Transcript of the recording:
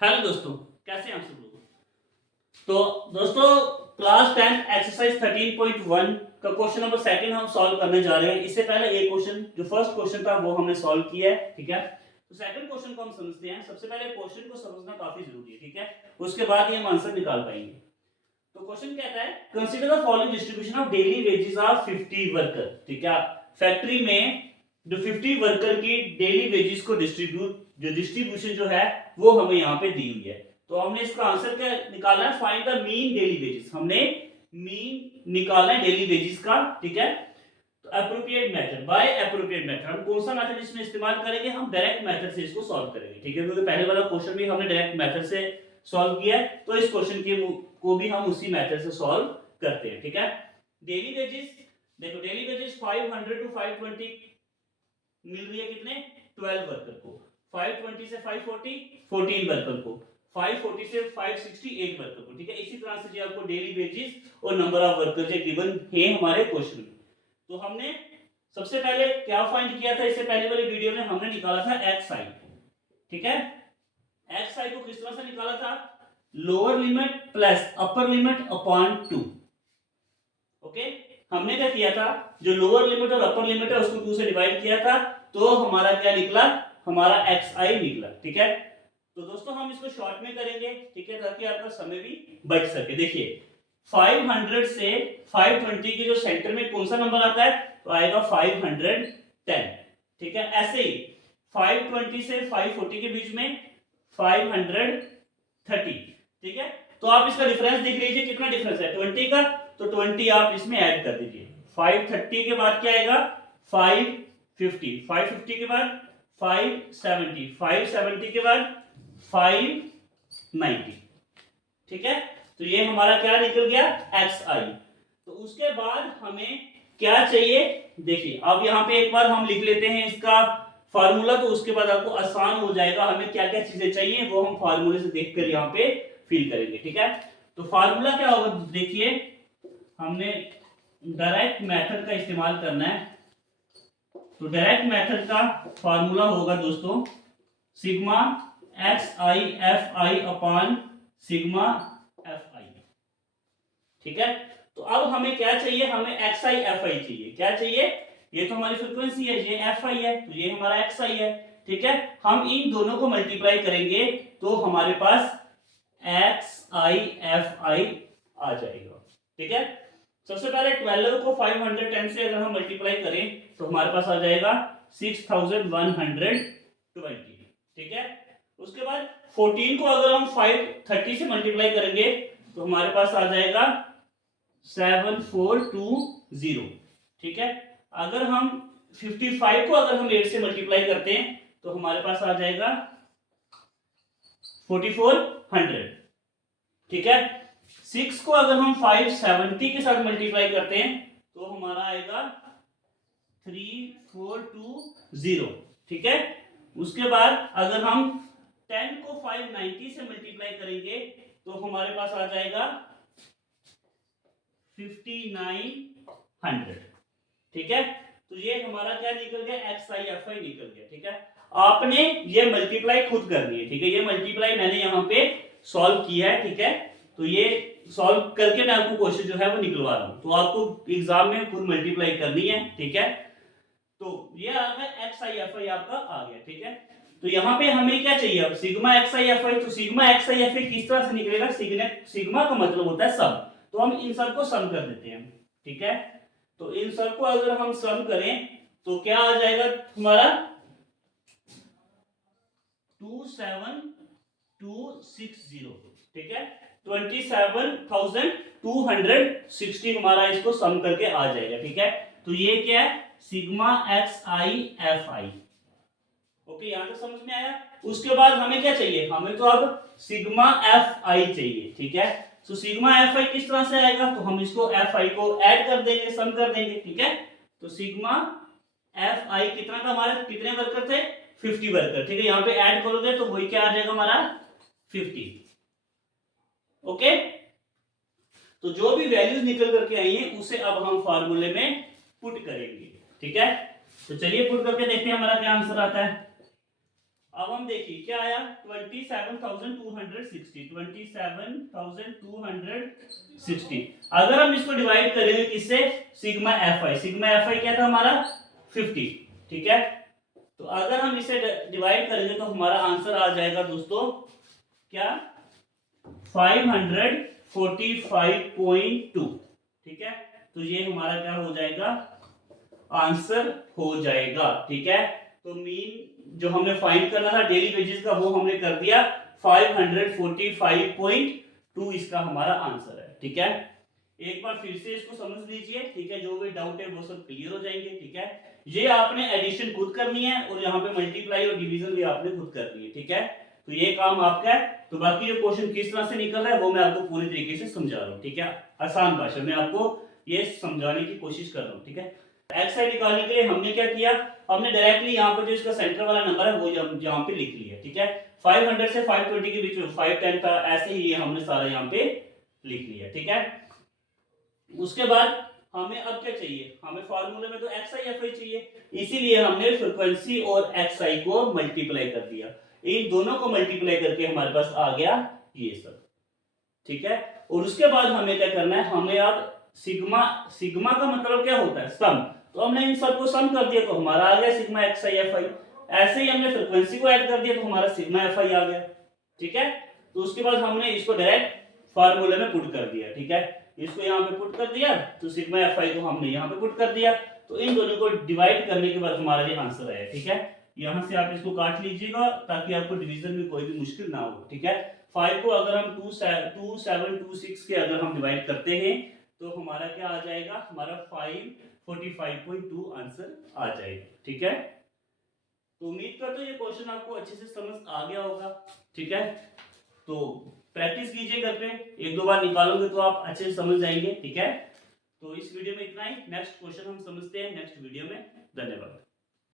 Hello दोस्तों, कैसे हैं आप सब लोग। तो दोस्तों, क्लास 10 एक्सरसाइज 13.1 का क्वेश्चन नंबर सेकंड हम सॉल्व करने जा रहे हैं। इससे पहले एक क्वेश्चन, जो फर्स्ट क्वेश्चन था, वो हमने सॉल्व किया है। ठीक है, तो सेकंड क्वेश्चन को हम समझते हैं। सबसे पहले क्वेश्चन को समझना काफी जरूरी है। ठीक है, उसके बाद ही हम आंसर निकाल पाएंगे। तो क्वेश्चन कहता है, consider the following distribution of daily wages of 50 worker. ठीक है, फैक्ट्री में जो 50 वर्कर की डेली वेजेस को डिस्ट्रीब्यूशन जो है वो हमें यहाँ पे दी हुई है। तो हमने इसका आंसर क्या निकालना है, find the mean daily wages. हमने मीन निकालना है डेली वेजेस का। ठीक है, तो appropriate method, by appropriate method, हम कौन सा मेथड इसमें इस्तेमाल करेंगे, हम डायरेक्ट मेथड से इसको सॉल्व करेंगे। ठीक है, क्योंकि पहले वाला क्वेश्चन भी हमने डायरेक्ट मेथड से सॉल्व किया है, तो इस क्वेश्चन के को भी हम उसी मेथड से सॉल्व करते हैं। ठीक है, डेली वेजेस, देखो डेली वेजेस 500 टू 520 मिल रही है कितने, 12 वर्कर को। 520 से 540 14 वर्कर को, 540 से 560 8 वर्कर को। ठीक है, इसी तरह से जो आपको डेली वेजेस और नंबर ऑफ वर्कर जो गिवन है हमारे क्वेश्चन में। तो हमने सबसे पहले क्या फाइंड किया था, इससे पहले वाली वीडियो में हमने निकाला था एक्स आई। ठीक है, एक्स आई को किस तरह से निकाला था, lower limit plus upper limit upon 2। Okay, हमने क्या किया था, जो लोअर लिमिट और अपर लिमिट है उसको 2 से डिवाइड किया था, तो हमारा क्या निकला, हमारा एक्स आई निकला। ठीक है, तो दोस्तों हम इसको शॉर्ट में करेंगे। ठीक है, ताकि आपका समय भी बच सके। देखिए 500 से 520 के जो सेंटर में कौन सा नंबर आता है, तो आएगा 510। ठीक है, ऐसे ही 520 से 540 के बीच में 530। ठीक है, तो आप इसका डिफरेंस देख लीजिए, कितना डिफरेंस है 20 का, तो 20 आप इसमें ऐड कर दीजिए। 530 के बाद क्या आएगा, 550, 550 के बाद 570, 570 के बाद 590। ठीक है, तो ये हमारा क्या निकल गया, एक्स आई। तो उसके बाद हमें क्या चाहिए, देखिए अब यहाँ पे एक बार हम लिख लेते हैं इसका फार्मूला, तो उसके बाद आपको आसान हो जाएगा। हमें क्या क्या चीजें चाहिए वो हम फार्मूले से देखकर यहाँ पे फिल करेंगे। ठीक है, तो फार्मूला क्या होगा, देखिए हमने डायरेक्ट मेथड का इस्तेमाल करना है। तो डायरेक्ट मेथड का फार्मूला होगा दोस्तों, sigma x i f I upon sigma F I. ठीक है, तो अब हमें क्या चाहिए, हमें एक्स आई एफ आई चाहिए। क्या चाहिए, ये तो हमारी फ्रीक्वेंसी है, ये एफ आई है, तो ये हमारा एक्स आई है। ठीक है, हम इन दोनों को मल्टीप्लाई करेंगे तो हमारे पास एक्स आई एफ आई आ जाएगा। ठीक है, सबसे पहले 12 को 510 से अगर हम मल्टीप्लाई करें तो हमारे पास आ जाएगा 6120। ठीक है, उसके बाद 14 को अगर हम 530 से मल्टीप्लाई करेंगे तो हमारे पास आ जाएगा 7420। ठीक है, अगर हम 55 को अगर हम 8 से मल्टीप्लाई करते हैं तो हमारे पास आ जाएगा 4400। ठीक है, 6 को अगर हम 570 के साथ मल्टीप्लाई करते हैं तो हमारा आएगा 3420। ठीक है, उसके बाद अगर हम 10 को 590 से मल्टीप्लाई करेंगे तो हमारे पास आ जाएगा 5900। ठीक है, तो ये हमारा क्या निकल गया, एक्स आई एफ आई निकल गया। ठीक है, आपने ये मल्टीप्लाई खुद करनी है। ठीक है, ये मल्टीप्लाई मैंने यहाँ पे सॉल्व किया है। ठीक है, तो ये सॉल्व करके मैं आपको क्वेश्चन जो है वो निकलवा रहा हूँ, तो आपको एग्जाम में खुद मल्टीप्लाई करनी है। ठीक है, तो ये आ गया एक्स आई एफ आई आपका आ गया। ठीक है, तो यहाँ पे हमें क्या चाहिए, अब sigma x i f i. तो sigma x i f i किस तरह से निकलेगा, सिग्मा का मतलब होता है सम, तो हम इन सब को सम कर देते हैं। ठीक है, तो इन सब को अगर हम सम करें तो क्या आ जाएगा हमारा 27260। ठीक है, 27260 हमारा इसको सम करके आ जाएगा। ठीक है, तो ये क्या है, sigma x i f I. Okay, यहां तक समझ में आया। उसके बाद हमें क्या चाहिए, हमें तो अब सिग्मा एफ आई चाहिए। ठीक है, तो सिग्मा एफ आई किस तरह से आएगा, तो हम इसको एफ आई को ऐड कर देंगे, सम कर देंगे। ठीक है, तो सिग्मा एफ आई कितना था, हमारे कितने वर्कर थे, 50 वर्कर। ठीक है, यहाँ पे ऐड करोगे तो वही क्या आ जाएगा हमारा 50। ओके, तो जो भी वैल्यूज निकल करके आई है उसे अब हम फार्मूले में पुट करेंगे। ठीक है, तो चलिए पुट करके देखते हैं हमारा क्या आंसर आता है। अब हम देखिए क्या आया 27,260 27,260। अगर हम इसको डिवाइड करेंगे किससे, सिग्मा एफ आई क्या था हमारा 50, ठीक है। तो अगर हम इसे डिवाइड करेंगे तो हमारा आंसर आ जाएगा दोस्तों क्या 545.2, ठीक है। तो ये हमारा क्या हो जाएगा, आंसर हो जाएगा, ठीक है। तो मीन जो हमें फाइंड करना था डेली वेजेस का वो हमने कर दिया, 545.2 इसका हमारा आंसर है, ठीक है। एक बार फिर से इसको समझ लीजिए, ठीक है। जो भी डाउट है वो सब क्लियर हो जाएंगे, ठीक है। ये आपने एडिशन खुद करनी है और यहाँ पे मल्टीप्लाई और डिवीजन भी आपने खुद करनी है, ठीक है। तो ये काम आपका है। तो बाकी जो क्वेश्चन किस तरह से निकल रहा है वो मैं आपको पूरी तरीके से समझा रहा हूँ, ठीक है। आसान भाषा में आपको ये समझाने की कोशिश कर रहा हूँ, ठीक है। एक्स साइड निकालने के लिए हमने क्या किया, हमने डायरेक्टली यहाँ पर जो इसका सेंटर वाला नंबर है वो यहाँ पे लिख लिया, ठीक है। 500 से 520 के बीच में 510 था, ऐसे ही हमने सारा यहाँ पे लिख लिया, ठीक है। उसके बाद हमें अब क्या चाहिए, हमें फार्मूले में तो एक्स आई एफ आई चाहिए, इसीलिए हमने फ्रीक्वेंसी और एक्स आई को मल्टीप्लाई कर दिया। इन दोनों को मल्टीप्लाई करके हमारे पास आ गया ये सब, ठीक है। और उसके बाद हमें क्या करना है, हमें अब सिग्मा, सिग्मा का मतलब क्या होता है सम, तो हमने इन सबको सम कर दिया तो हमारा आ गया सिग्मा एक्स आई एफ आई। ऐसे ही हमने फ्रीक्वेंसी को ऐड कर दिया तो हमारा सिग्मा एफ आई आ गया, ठीक है। तो उसके बाद हमने इसको डायरेक्ट फार्मूले में पुट कर दिया, ठीक है। इसको यहाँ पे पुट कर दिया तो सिग्मा एफ आई को हमने यहाँ पे पुट कर दिया, तो इन दोनों को डिवाइड करने के बाद हमारा ये आंसर आया, ठीक है। यहाँ से आप इसको काट लीजिएगा ताकि आपको डिवीजन में कोई भी मुश्किल ना हो, ठीक है। 5 को अगर हम 2726 के अगर हम डिवाइड करते हैं तो हमारा क्या आ जाएगा, हमारा 545.2 आंसर आ जाएगा, ठीक है। तो उम्मीद करता हूँ ये क्वेश्चन आपको अच्छे से समझ आ गया होगा, ठीक है। तो प्रैक्टिस कीजिए घर पे, एक दो बार निकालोगे तो आप अच्छे से समझ जाएंगे, ठीक है। तो इस वीडियो में इतना ही, नेक्स्ट क्वेश्चन हम समझते हैं नेक्स्ट वीडियो में। धन्यवाद।